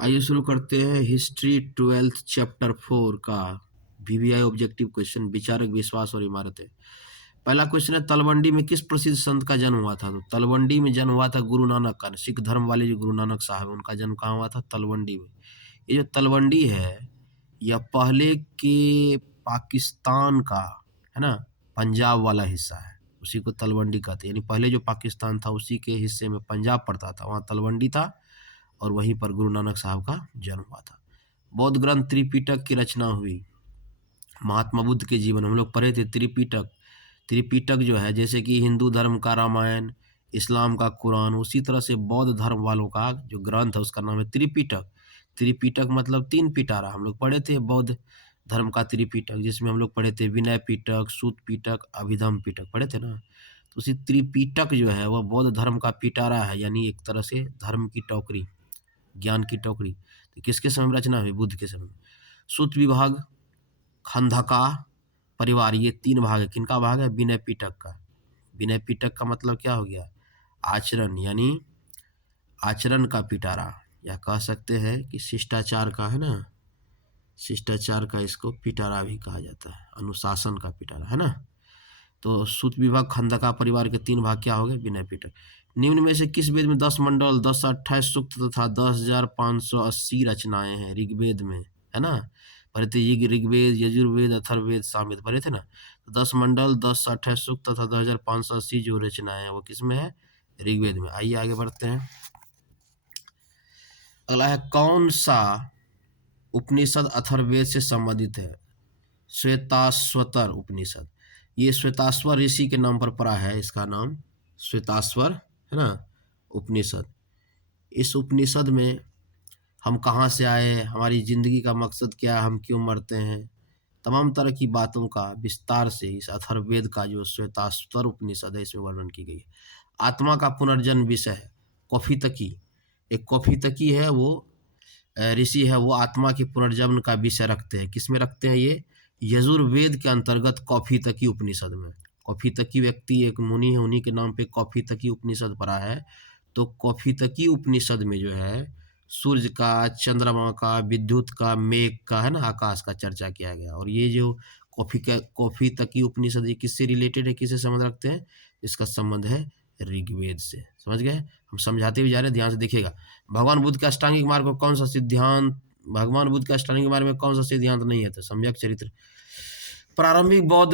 आइए शुरू करते हैं हिस्ट्री 12th चैप्टर 4 का वीवीआई ऑब्जेक्टिव क्वेश्चन विचारक विश्वास और इमारतें। पहला क्वेश्चन है तलवंडी में किस प्रसिद्ध संत का जन्म हुआ था। तो तलवंडी में जन्म हुआ था गुरु नानक का। सिख धर्म वाले जो गुरु नानक साहब है उनका जन्म कहाँ हुआ था? तलवंडी में। ये जो तलवंडी है यह पहले के पाकिस्तान का है ना पंजाब वाला हिस्सा है, उसी को तलवंडी कहते हैं। यानी पहले जो पाकिस्तान था उसी के हिस्से में पंजाब पड़ता था, वहाँ तलवंडी था और वहीं पर गुरु नानक साहब का जन्म हुआ था। बौद्ध ग्रंथ त्रिपिटक की रचना हुई महात्मा बुद्ध के जीवन। हम लोग पढ़े थे त्रिपिटक। त्रिपिटक जो है जैसे कि हिंदू धर्म का रामायण, इस्लाम का कुरान, उसी तरह से बौद्ध धर्म वालों का जो ग्रंथ है उसका नाम है त्रिपिटक। त्रिपिटक मतलब 3 पिटारा। हम लोग पढ़े थे बौद्ध धर्म का त्रिपिटक, जिसमें हम लोग पढ़े थे विनय पिटक, सूत पिटक, अभिधम पिटक पढ़े थे ना। तो उसी त्रिपिटक जो है वह बौद्ध धर्म का पिटारा है, यानी एक तरह से धर्म की टोकरी, ज्ञान की टोकरी। तो किसके समय में रचना हुई? बुद्ध के समय में। सूत विभाग, खंडका परिवार, ये 3 भाग है। किनका भाग है? विनय पिटक का। विनय पिटक का मतलब क्या हो गया? आचरण, यानी आचरण का पिटारा, या कह सकते हैं कि शिष्टाचार का, है ना, शिष्टाचार का इसको पिटारा भी कहा जाता है, अनुशासन का पिटारा, है ना। तो सूत विभाग, खंडका परिवार के 3 भाग क्या हो गए? विनय पिटक। निम्न में से किस वेद में 10 मंडल, 10 28 सूक्त तथा 10,580 रचनाएं हैं? ऋग्वेद में, है ना। पढ़े थे ऋग्वेद, यजुर्वेद, अथर्ववेद, सामवेद पढ़े थे ना। तो 10 मंडल, 10 28 सूक्त तथा 10,580 जो रचनाएं हैं वो किसमें है? ऋग्वेद में। आइए आगे बढ़ते हैं। अगला है कौन सा उपनिषद अथर्ववेद से संबंधित है? श्वेताश्वतर उपनिषद। ये श्वेताश्वर ऋषि के नाम पर पड़ा है, इसका नाम श्वेताश्वर है ना उपनिषद। इस उपनिषद में हम कहाँ से आए, हमारी जिंदगी का मकसद क्या है, हम क्यों मरते हैं, तमाम तरह की बातों का विस्तार से इस अथर्ववेद का जो श्वेताश्वर उपनिषद है इसमें वर्णन की गई है। आत्मा का पुनर्जन्म विषय है कौफीतकी। एक कौफीतकी है, वो ऋषि है, वो आत्मा के पुनर्जन्म का विषय रखते हैं। किसमें रखते हैं? ये यजुर्वेद के अंतर्गत कौफीतकी उपनिषद में। कौफीतकी व्यक्ति एक मुनि है, उन्हीं के नाम पे कौफीतकी उपनिषद पड़ा है। तो कौफीतकी उपनिषद में जो है सूर्य का, चंद्रमा का, विद्युत का, मेघ का, है ना, आकाश का चर्चा किया गया। और ये जो कौफीतकी उपनिषद ये किससे रिलेटेड है, किससे संबंध रखते हैं? इसका संबंध है ऋग्वेद से। समझ गए? हम समझाते हुए जा रहे हैं, ध्यान से देखिएगा। भगवान बुद्ध के अष्टांगिक मार्ग को कौन सा सिद्धांत, भगवान बुद्ध के अष्टांगिक मार्ग में कौन सा सिद्धांत नहीं है? तो सम्यक चरित्र। प्रारंभिक बौद्ध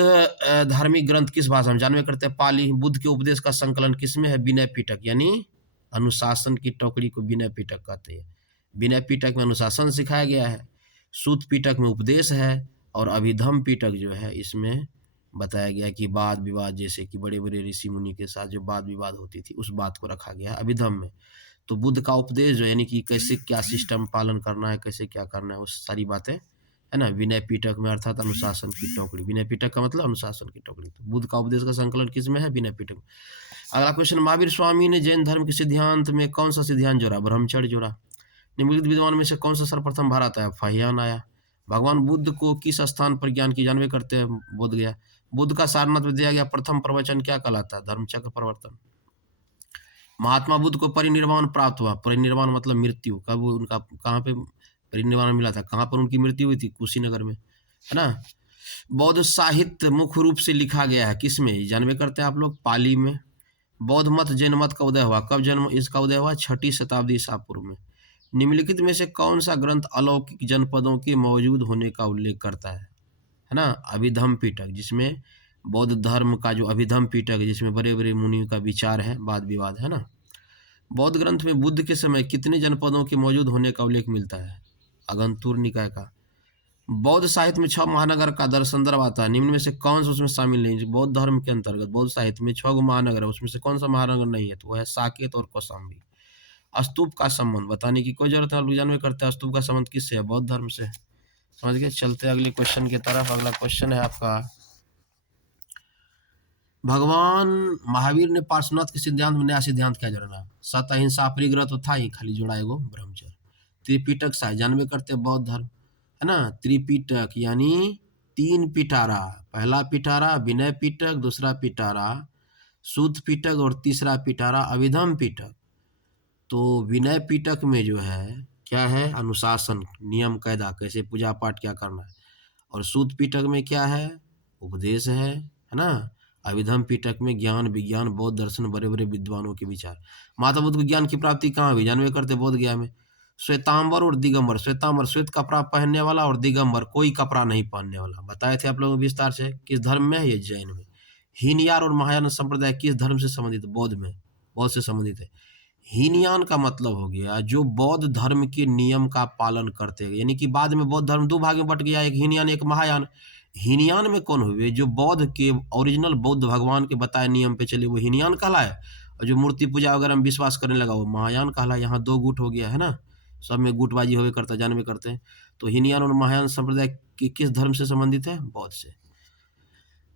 धार्मिक ग्रंथ किस भाषा में? जानवे करते हैं पाली। बुद्ध के उपदेश का संकलन किसमें है? विनय पिटक, यानी अनुशासन की टोकरी को विनय पिटक कहते हैं। विनय पिटक में अनुशासन सिखाया गया है, सूत पिटक में उपदेश है, और अभिधम पिटक जो है इसमें बताया गया कि वाद विवाद, जैसे कि बड़े बड़े ऋषि मुनि के साथ जो वाद विवाद होती थी उस बात को रखा गया है अभिधम में। तो बुद्ध का उपदेश जो यानी कि कैसे क्या सिस्टम पालन करना है, कैसे क्या करना है, उस सारी बातें है ना विनय पिटक में, अर्थात अनुशासन की टोकरी। विनय पिटक का मतलब अनुशासन की टोकरी। तो बुद्ध का उपदेश का संकलन किसमें है? विनय पिटक में। अगला क्वेश्चन, महावीर स्वामी ने जैन धर्म के सिद्धांत में कौन सा सिद्धांत जोड़ा? ब्रह्मचर्य जोड़ा। निम्नलिखित विद्वान में से कौन सा सर्वप्रथम भारत आया? फाहियान आया। भगवान बुद्ध को किस स्थान पर ज्ञान की जानवे करते हैं? बोध गया। बुद्ध का सारनाथ में दिया गया प्रथम प्रवचन क्या कहलाता है? धर्मचक्र प्रवर्तन। महात्मा बुद्ध को परिनिर्वाण प्राप्त हुआ। परिनिर्वाण मतलब मृत्यु। कब उनका, कहाँ पे परिनिर्वाण मिला था? कहाँ पर उनकी मृत्यु हुई थी? कुशीनगर में, है ना। बौद्ध साहित्य मुख्य रूप से लिखा गया है किसमें? जानवे करते हैं आप लोग? पाली में। बौद्ध मत, जैन मत का उदय हुआ कब? जन्म इसका उदय हुआ 6ठी शताब्दी ईसा पूर्व में। निम्नलिखित में से कौन सा ग्रंथ अलौकिक जनपदों के मौजूद होने का उल्लेख करता है ना? अभिधम पिटक, जिसमें बौद्ध धर्म का जो अभिधम पिटक है जिसमें बड़े बड़े मुनियों का विचार है, वाद विवाद, है ना। बौद्ध ग्रंथ में बुद्ध के समय कितने जनपदों के मौजूद होने का उल्लेख मिलता है? अगंतुर निकाय का। बौद्ध साहित्य में 6 महानगर का संदर्भ आता है। निम्न में से कौन सा उसमें शामिल नहीं? बौद्ध धर्म के अंतर्गत बौद्ध साहित्य में 6 महानगर है, उसमें से कौन सा महानगर नहीं है? तो वह है साकेत और कौशाम्बी। स्तूप का संबंध बताने की कोई जरूरत है, आप जानवे करते हैं स्तूप का संबंध किससे है? बौद्ध धर्म से। समझ गए? चलते अगले क्वेश्चन की तरफ। अगला क्वेश्चन है आपका, भगवान महावीर ने पार्श्वनाथ के सिद्धांत में नया सिद्धांत क्या जोड़ा? सत अहिंसा परिग्रह तो था ही, खाली जोड़ा एगो ब्रह्मचर्य। त्रिपिटक साहित्य जानवे करते हैं बौद्ध धर्म, है ना। त्रिपिटक यानी 3 पिटारा। पहला पिटारा विनय पिटक, दूसरा पिटारा सूत पिटक और तीसरा पिटारा अभिधम पिटक। तो विनय पिटक में जो है क्या है? अनुशासन, नियम कायदा, कैसे पूजा पाठ क्या करना है। और सूत पिटक में क्या है? उपदेश है ना? अभिधम पिटक में ज्ञान विज्ञान बौद्ध दर्शन बड़े बड़े विद्वानों के विचार। माता बुद्ध को ज्ञान की प्राप्ति कहाँ हुई? जानवे करते बोध गया में। श्वेतांबर और दिगंबर, श्वेतांबर श्वेत कपड़ा पहनने वाला और दिगंबर कोई कपड़ा नहीं पहनने वाला, बताए थे आप लोगों को विस्तार से। किस धर्म में है? ये जैन में। हीनयान और महायान संप्रदाय किस धर्म से संबंधित? बौद्ध में, बौद्ध से संबंधित है। हीनयान का मतलब हो गया जो बौद्ध धर्म के नियम का पालन करते हैं, यानी कि बाद में बौद्ध धर्म दो भाग में बट गया, एक हीनयान एक महायान। हीनयान में कौन हुए? जो बौद्ध के ओरिजिनल बौद्ध भगवान के बताए नियम पे चले वो हीनयान कहलाए, और जो मूर्ति पूजा वगैरह में विश्वास करने लगा वो महायान कहलाए। यहाँ दो गुट हो गया है ना, सब में गुटबाजी होवे करता, जानवे करते हैं। तो हीनयान और महायान संप्रदाय किस धर्म से संबंधित है? बौद्ध से।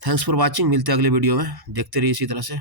थैंक्स फॉर वॉचिंग, मिलते हैं अगले वीडियो में, देखते रहिए इसी तरह से।